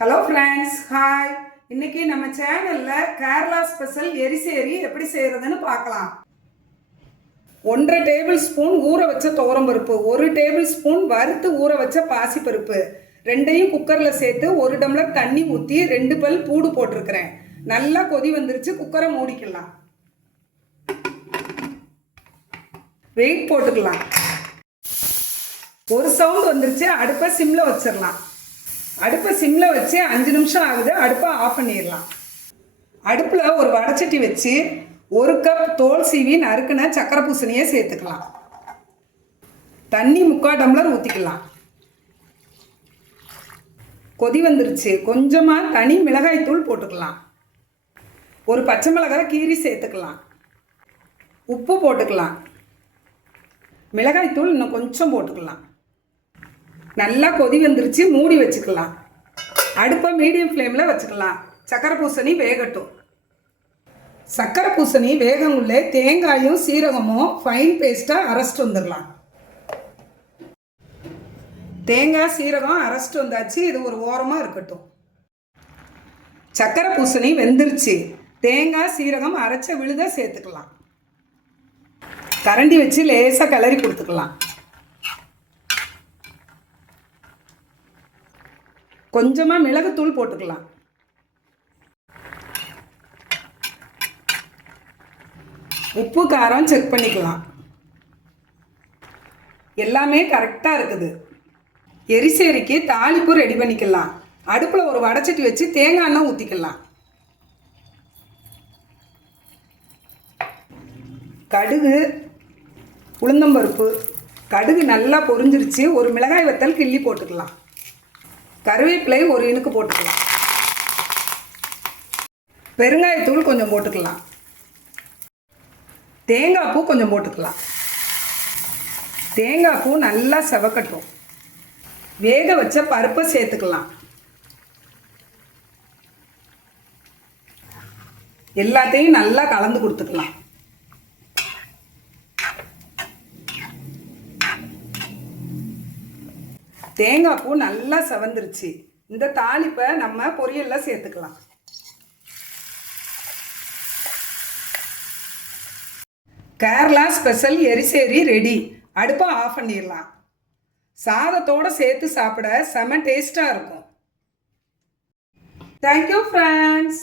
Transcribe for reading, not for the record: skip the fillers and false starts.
Hello friends, hi. இன்னைக்கு நம்ம சேனலில் கேரளா ஸ்பெஷல் எரிசேரி எப்படி செய்கிறதுன்னு பார்க்கலாம். 1.5 டேபிள் ஸ்பூன் ஊற வச்ச துவரம்பருப்பு, 1 டேபிள் ஸ்பூன் வறுத்து ஊற வச்ச பாசிப்பருப்பு, ரெண்டையும் குக்கரில் சேர்த்து 1 டம்ளர் தண்ணி ஊற்றி 2 பல் பூடு போட்டிருக்கிறேன். நல்லா கொதி வந்துருச்சு, குக்கரை மூடிக்கலாம். வெயிட் போட்டுக்கலாம். ஒரு சவுண்ட் வந்துருச்சு, அடுப்பை சிம்மில் வச்சிடலாம். அடுப்பை சிம்மில் வச்சு 5 நிமிஷம் ஆகுது, அடுப்பை ஆஃப் பண்ணிடலாம். அடுப்பில் ஒரு வடைச்சட்டி வச்சு 1 கப் தோல் சீவி நறுக்குன சக்கரை பூசணியை சேர்த்துக்கலாம். தண்ணி 3/4 டம்ளர் ஊற்றிக்கலாம். கொதி வந்துருச்சு, கொஞ்சமாக தனி மிளகாய் தூள் போட்டுக்கலாம். ஒரு பச்சை மிளகாய் கீரி சேர்த்துக்கலாம். உப்பு போட்டுக்கலாம். மிளகாய் தூள் இன்னும் கொஞ்சம் போட்டுக்கலாம். நல்லா கொதி வந்துருச்சு, மூடி வச்சுக்கலாம். அடுப்பை மீடியம் ஃப்ளேமில் வச்சுக்கலாம். சக்கரை பூசணி வேகட்டும். சக்கரை பூசணி வேகம் உள்ளே தேங்காயும் சீரகமும் ஃபைன் பேஸ்ட்டாக அரைச்சிட்டு வந்துடலாம். தேங்காய் சீரகம் அரைச்சிட்டு வந்தாச்சு, இது ஒரு ஓரமாக இருக்கட்டும். சக்கரை பூசணி வெந்துருச்சு, தேங்காய் சீரகம் அரைச்ச விழுத சேர்த்துக்கலாம். கரண்டி வச்சு லேசாக கிளறி கொடுத்துக்கலாம். கொஞ்சமாக மிளகுத்தூள் போட்டுக்கலாம். உப்பு காரம் செக் பண்ணிக்கலாம். எல்லாமே கரெக்டாக இருக்குது. எரிசேரிக்கு தாளிப்பு ரெடி பண்ணிக்கலாம். அடுப்பில் ஒரு வடைச்சட்டி வச்சு தேங்காய் எண்ணெய் ஊற்றிக்கலாம். கடுகு, உளுந்தம்பருப்பு, கடுகு நல்லா பொரிஞ்சிருச்சு, ஒரு மிளகாய் வத்தல் கிள்ளி போட்டுக்கலாம். கருவேப்பிலை ஒரு இனுக்கு போட்டுக்கலாம். பெருங்காயத்தூள் கொஞ்சம் போட்டுக்கலாம். தேங்காய் பூ கொஞ்சம் போட்டுக்கலாம். தேங்காய் பூ நல்லா செவக்கட்டும். வேக வச்ச பருப்பை சேர்த்துக்கலாம். எல்லாத்தையும் நல்லா கலந்து கொடுத்துக்கலாம். தேங்காய் பூ நல்லா செவந்துருச்சு. இந்த தாளிப்பை நம்ம பொரியலில் சேர்த்துக்கலாம். Kerala special எரிசேரி ready. அடுப்பை ஆஃப் பண்ணிடலாம். சாதத்தோடு சேர்த்து சாப்பிட செம டேஸ்ட்டாக இருக்கும். Thank you friends.